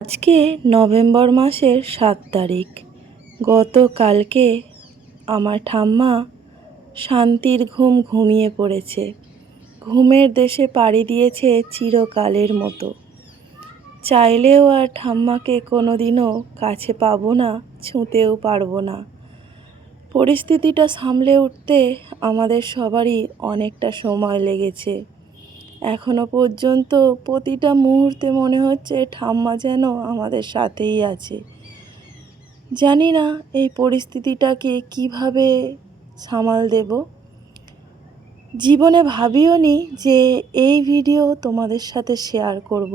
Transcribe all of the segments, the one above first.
আজকে নভেম্বর মাসের সাত তারিখ। গতকালকে আমার ঠাম্মা শান্তির ঘুম ঘুমিয়ে পড়েছে। ঘুমের দেশে পাড়ি দিয়েছে চিরকালের মতো। চাইলেও আর ঠাম্মাকে কোনোদিনও কাছে পাবো না, ছুঁতেও পারব না। পরিস্থিতিটা সামলে উঠতে আমাদের সবারই অনেকটা সময় লেগেছে। এখনও পর্যন্ত প্রতিটা মুহূর্তে মনে হচ্ছে ঠাম্মা যেন আমাদের সাথেই আছে। জানি না এই পরিস্থিতিটাকে কীভাবে সামাল দেব। জীবনে ভাবিও নি যে এই ভিডিও তোমাদের সাথে শেয়ার করব।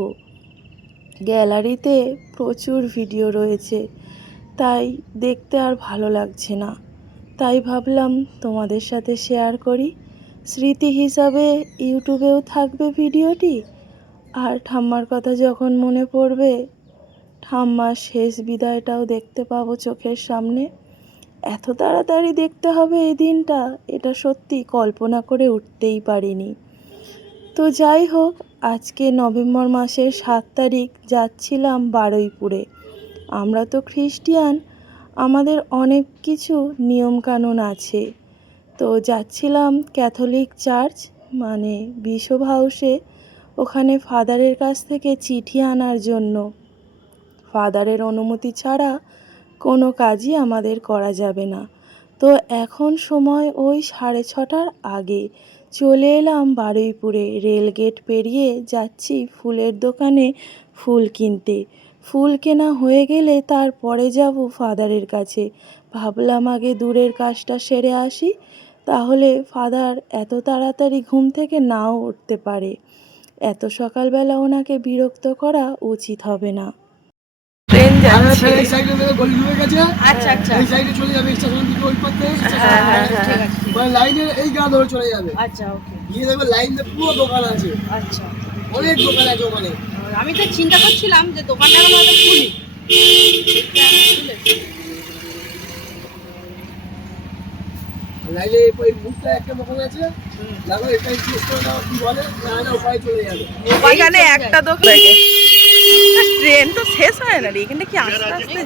গ্যালারিতে প্রচুর ভিডিও রয়েছে, তাই দেখতে আর ভালো লাগছে না। তাই ভাবলাম তোমাদের সাথে শেয়ার করি। স্মৃতি হিসাবে ইউটিউবেও থাকবে ভিডিওটি, আর ঠাম্মার কথা যখন মনে পড়বে ঠাম্মার শেষ বিদায়টাও দেখতে পাবো চোখের সামনে। এত তাড়াতাড়ি দেখতে হবে এই দিনটা, এটা সত্যি কল্পনা করে উঠতেই পারিনি। তো যাই হোক, আজকে নভেম্বর মাসের সাত তারিখ যাচ্ছিলাম বারুইপুরে। আমরা তো খ্রিস্টিয়ান, আমাদের অনেক কিছু নিয়মকানুন আছে। তো যাচ্ছিলাম ক্যাথলিক চার্চ মানে বিশপ হাউসে, ওখানে ফাদারের কাছ থেকে চিঠি আনার জন্য। ফাদারের অনুমতি ছাড়া কোনো কাজই আমাদের করা যাবে না। তো এখন সময় ওই সাড়ে ছটার আগে চলে এলাম বারুইপুরে। রেলগেট পেরিয়ে যাচ্ছি ফুলের দোকানে ফুল কিনতে। ফুল কেনা হয়ে গেলে তারপরে যাব ফাদারের কাছে। ভাবলাম আগে দূরের কাজটা সেরে আসি, তাহলে ফাদার এত তাড়াতাড়ি ঘুম থেকে নাও উঠতে পারে। এত সকালবেলা ওনাকে বিরক্ত করা উচিত হবে না। যাচ্ছে। এই সাইডে গলি ঢুকে গেছে। আচ্ছা আচ্ছা। এই সাইডে চলে যাবে স্টেশন দিকে ওই পথ থেকে হ্যাঁ হ্যাঁ হ্যাঁ মানে লাইনের এই গা ধরে চলে যাবে। আচ্ছা ওকে। গিয়ে দেখবে লাইনে পুরো দোকান আছে। আচ্ছা। অনেক দোকান আছে ওখানে। আমি তো চিন্তা করছিলাম যে দোকানটা এখন হয়তো খুলি। লাইনে ওই মুখটা একটা দোকান আছে। করে দাও কি বলে না না ওপারে চলে যাবে। এখানে একটা দোকান ট্রেন তো শেষ হয় না রে এখানে কি আস্তে আস্তে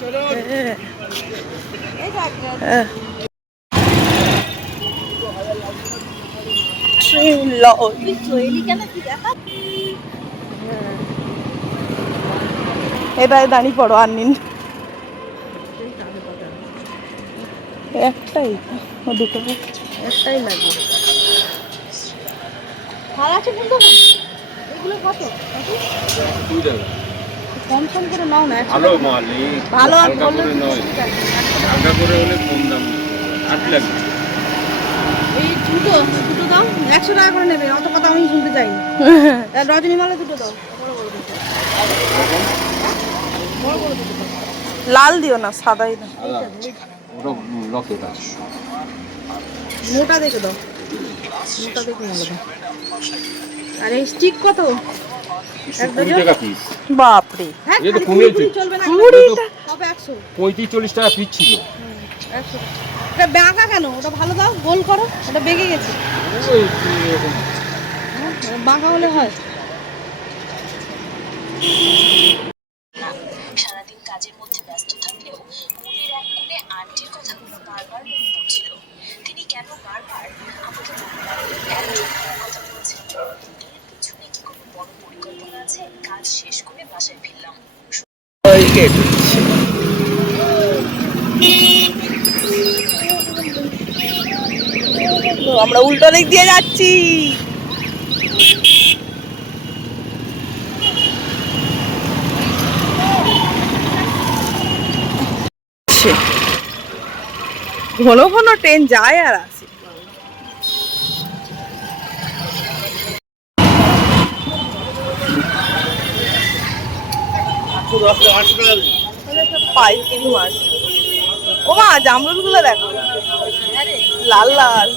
চলুন হ্যাঁ, হ্যাঁ। ট্রেন এটাই দাঁড়িয়ে পড়ো আর নিন একটাই ও দুটো একটাই লাগবে। ভালো আছে কত? কম কম করে নাও না ভালো মাল ভালো আর বললে করে নয়। হালকা করে হলে কম দাম আট লাগবে এই দুটো দুটো দাও একশো টাকা করে নেবে অত কথা আমি শুনতে চাই রজনীমালা দুটো দাও। লাল দিও না সাদাই দাও। মোটা দেখে দাও। মোটা দেখে নেব দাও আর এই স্টিক কত? বাপরে হ্যাঁ পঁয়ত্রিশ চল্লিশ টাকা পিস ছিল। একশো। এটা বাঁকা কেন? ওটা ভালো দাও গোল করো ওটা বেঁকে গেছে। হ্যাঁ, বাঁকা হলে হয়। সারাদিন কাজের মধ্যে ব্যস্ত থাকলেও মনের এক কোণে আন্টির কথাগুলো বারবার মনে পড়ছিল। তিনি কেন বারবার আমাকে কথা বলছেন এর পিছনে কি কোনো বড় পরিকল্পনা কাজ শেষ করে বাসায় ফিরলাম। আমরা উল্টো দিক দিয়ে যাচ্ছি। ঘন ঘন ট্রেন যায় আর আসে পাইকারি মাছ ও মা জামরুলগুলো দেখো। লাল লাল।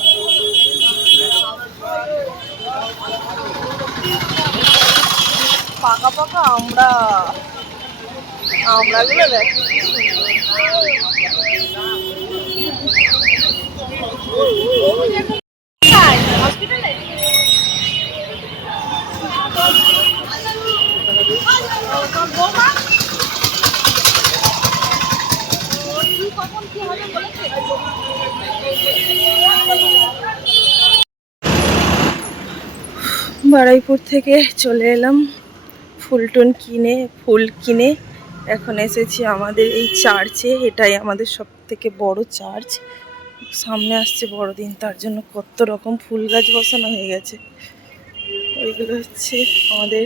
পাকা পাকা আমরা আমরা গুলো দেখ বারাইপুর থেকে চলে এলাম ফুলটুন কিনে, ফুল কিনে। এখন এসেছি আমাদের এই চার্চে এটাই আমাদের সব থেকে বড় চার্চ সামনে আসছে বড়দিন, তার জন্য কত রকম ফুল গাছ বসানো হয়ে গেছে। ওইগুলো হচ্ছে আমাদের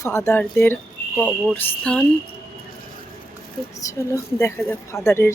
ফাদারদের কবরস্থান। চলো দেখা যাক ফাদারের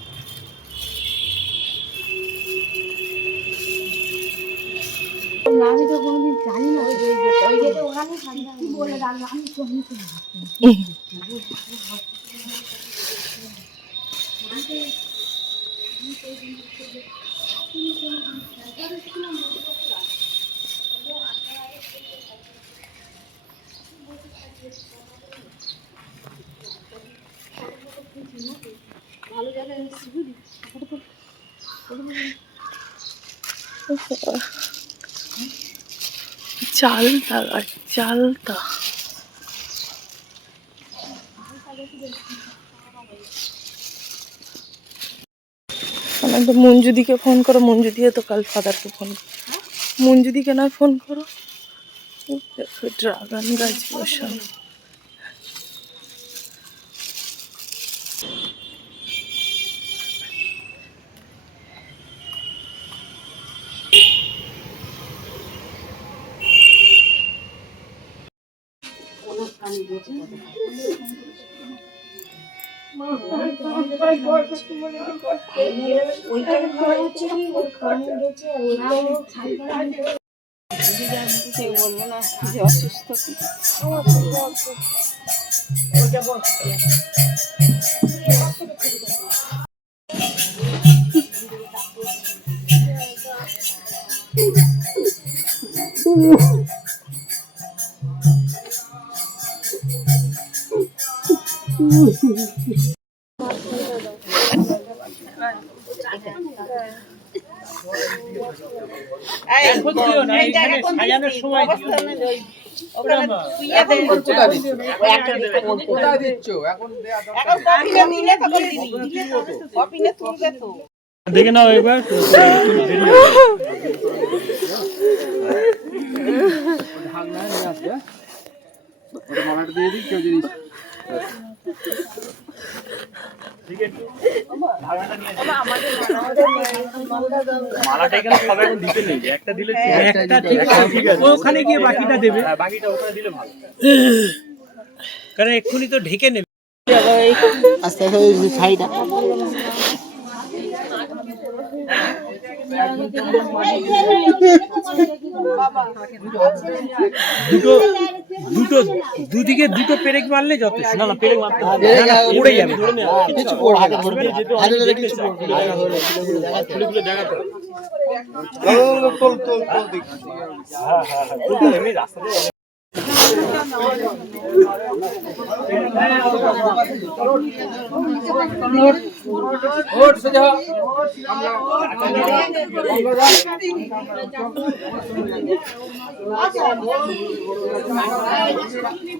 আমি তো কোনোদিন জানি না। ওই যে ওখানে বলে রাখলাম আমি ভালো জায়গায় চালতা চালতা মঞ্জুদিকে ফোন করো, মঞ্জুদিও তো কাল ফাদারকে ফোন করো। মঞ্জুদিকে না ফোন করো? ড্রাগন গাছ বসানো বলব না যে অসুস্থ দিচ্ছ দেখে নাও এবার দিয়ে দিই কেউ যদি মালাটা এখানে সব এখন দিতে নেই একটা দিলে একটা ঠিক আছে ওখানে গিয়ে বাকিটা দেবে। হ্যাঁ, বাকিটা ওখানে দিলে ভালো। কারণ এক্ষুনি তো ঢেকে নেবে। দুটো দুটো দুদিকে দুটো পেরেক মারলে যথেষ্ট। না না পেরেক মারতে হবে। উড়ে যাবে। কিছু হাতে ধরবে দেখতে খুলে দেখাতে। হ্যাঁ হ্যাঁ হ্যাঁ রাস্তা।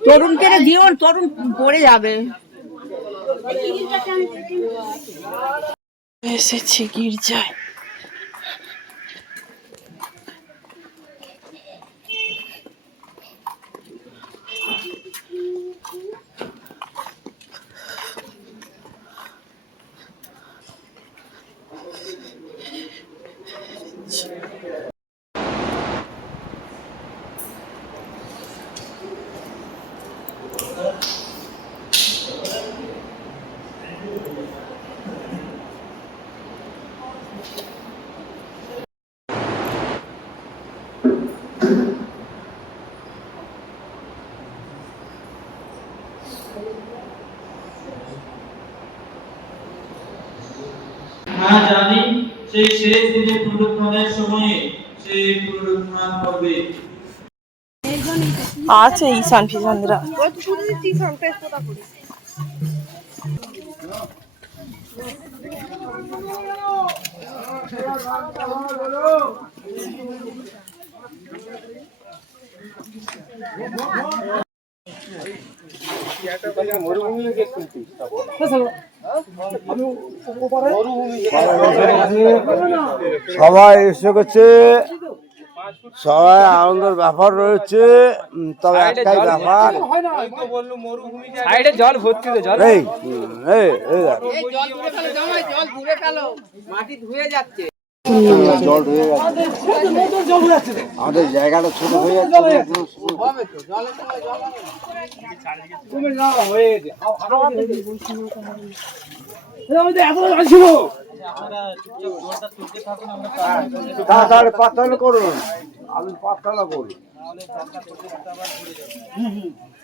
তরুণকে দিও তরুণ পড়ে যাবে। এসেছি গির্জায় হ্যাঁ জানি সেই শেষ দিনে পুনরুত্থানের সময়ে সে পুনরুত্থান করবে। আছে ঈশান ফিশানরা সবাই এসে করছে সবাই আনন্দের ব্যাপার রয়েছে। তবে একটাই ব্যাপার। জল ভর্তি জল এই। যাচ্ছে। আমাদের জায়গাটা ছোট হয়ে যাচ্ছে। তাড়াতাড়ি পাতাল করুন আমি পাতালা করুন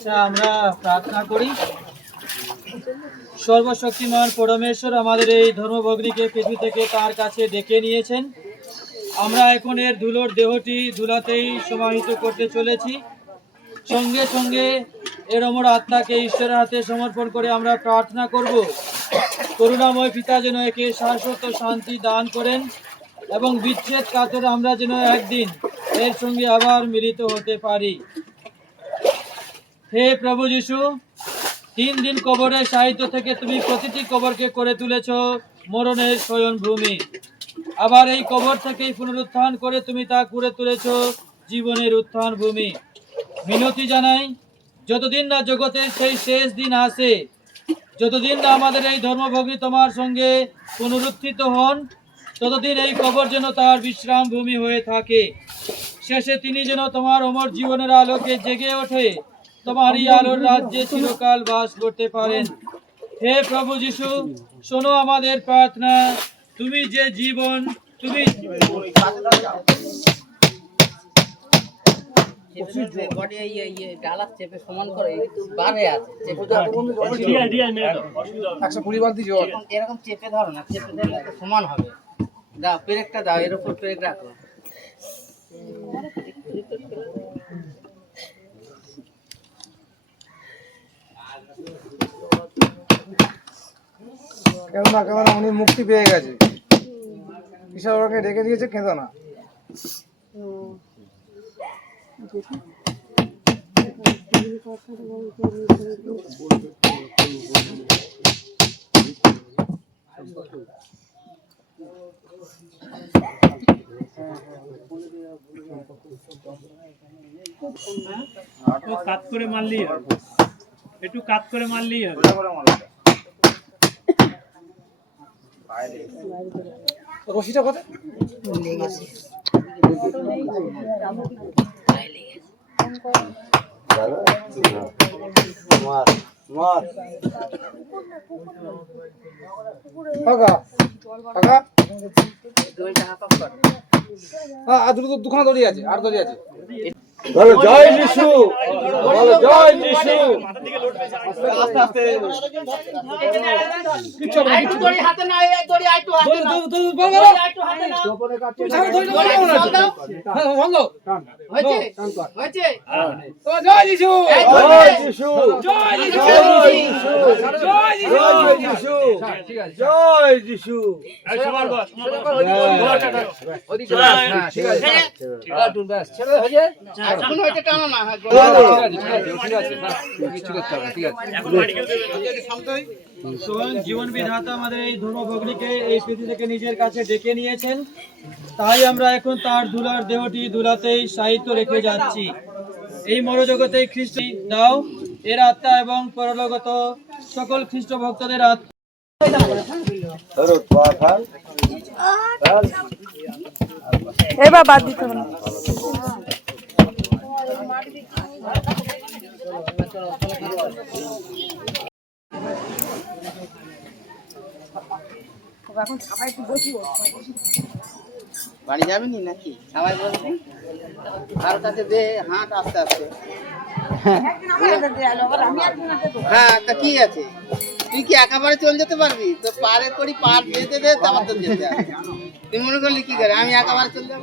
আচ্ছা আমরা প্রার্থনা করি। সর্বশক্তিমান পরমেশ্বর আমাদের এই ধর্মভগ্নীকে পৃথিবী থেকে তার কাছে ডেকে নিয়েছেন। আমরা এখন এর ধুলোর দেহটি ধুলাতেই সমাহিত করতে চলেছি। সঙ্গে সঙ্গে এর অমর আত্মাকে ঈশ্বরের হাতে সমর্পণ করে আমরা প্রার্থনা করব, করুণাময় পিতা যেন একে শাশ্বত শান্তি দান করেন এবং বিচ্ছেদ কাতর আমরা যেন একদিন এর সঙ্গে আবার মিলিত হতে পারি। হে প্রভু যিশু, তিন দিন কবরের সাহিত্য থেকে তুমি প্রতিটি কবরকে করে তুলেছ মরণের শয়ন ভূমি আবার এই কবর থেকেই পুনরুত্থান করে তুমি তা করে তুলেছ জীবনের উত্থান ভূমি মিনতি জানাই, যতদিন না জগতের সেই শেষ দিন আসে, যতদিন না আমাদের এই ধর্মভগ্নী তোমার সঙ্গে পুনরুত্থিত হন, ততদিন এই কবর যেন তার বিশ্রাম ভূমি হয়ে থাকে। শেষে তিনি যেন তোমার অমর জীবনের আলোকে জেগে ওঠে তোমারই আলোর রাজ্যে চিরকাল বাস করতে পারেন। হে প্রভু যিশু শোনো আমাদের প্রার্থনা। তুমি যে জীবন তুমি এরকম চেপে ধরো না চেপে ধরলে সমান হবে। দাও পেরেকটা দাও এর উপর পেরেক রাখো। কেন না কেন উনি মুক্তি পেয়ে গেছে। ঈশ্বর ওকে রেখে দিয়েছে কেঁদো না। একটু কাত করে মারলেই হবে। একটু কাত করে মারলেই হবে। রশিটা কোথায়? মার মার কাকা কাকা হ্যাঁ আর দুটো দুখানা দড়ি আছে আর দড়ি আছে। বলো জয় যিশু বলো জয় যিশু না, হাতে না এই দড়ি আইটু হাতে দড়ি, বল। আইটু হাতে বল। হ্যাঁ। হয়েছে হয়েছে ও, জয় যিশু জয় যিশু জয় যিশু জয় যিশু জয় সবার ওদিকে হ্যাঁ, ঠিক আছে ছেড়ে দে, হয়েছে? এখন হয়েছে টানো না হ্যাঁ, জীবন বিধাতা আমাদের এই ধর্মভগ্নীকে এই পৃথিবী থেকে নিজের কাছে ডেকে নিয়েছেন। তাই আমরা এখন তার ধুলার দেহটি ধুলাতেই সাহিত্য রেখে যাচ্ছি। এই মরজগতে খ্রিস্ট দাও এর আত্মা এবং পরলোকত সকল খ্রিস্ট ভক্তদের আত্মা। এবার বাদ দিতে হবে না। বাড়ি যাবেন নাকি? সবাই বলছি কারোর কাছে দে, হাঁট আস্তে আস্তে। হ্যাঁ তা কি আছে। তুই কি একেবারে চলে যেতে পারবি? তো পারে করি পার যেতে দে, তারপর তো যেতে তুই মনে করলি কি করে? আমি একেবারে চলে যাব?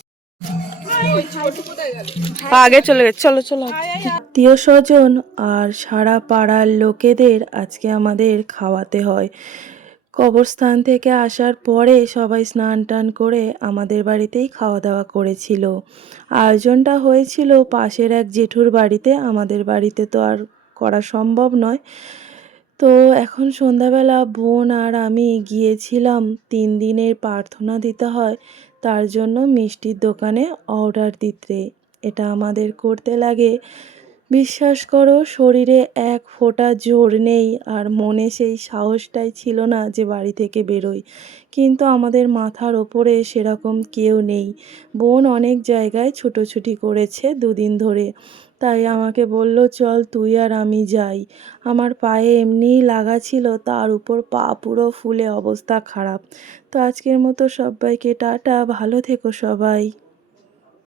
আগে চলে গেছে। চলো চলো। আত্মীয় স্বজন, আর সারা পাড়ার লোকেদের আজকে আমাদের খাওয়াতে হয়। কবরস্থান থেকে আসার পরে সবাই স্নান টান করে আমাদের বাড়িতেই খাওয়া দাওয়া করেছিল। আয়োজনটা হয়েছিল পাশের এক জেঠুর বাড়িতে। আমাদের বাড়িতে তো আর করা সম্ভব নয়। তো এখন সন্ধ্যাবেলা বোন আর আমি গিয়েছিলাম। তিন দিনের প্রার্থনা দিতে হয়। তার জন্য মিষ্টির দোকানে অর্ডার দিতে এটা আমাদের করতে লাগে। বিশ্বাস করো, শরীরে এক ফোঁটা জোর নেই আর মনে সেই সাহসটাই ছিল না যে বাড়ি থেকে বেরোই। কিন্তু আমাদের মাথার ওপরে সেরকম কেউ নেই। বোন অনেক জায়গায় ছুটোছুটি করেছে দুদিন ধরে। তাই আমাকে বলল, চল তুই আর আমি যাই। আমার পায়ে এমনিই লাগা ছিল, তার উপর পা পুরো ফুলে, অবস্থা খারাপ। তো আজকের মতো সবাইকে টাটা, ভালো থেকো সবাই।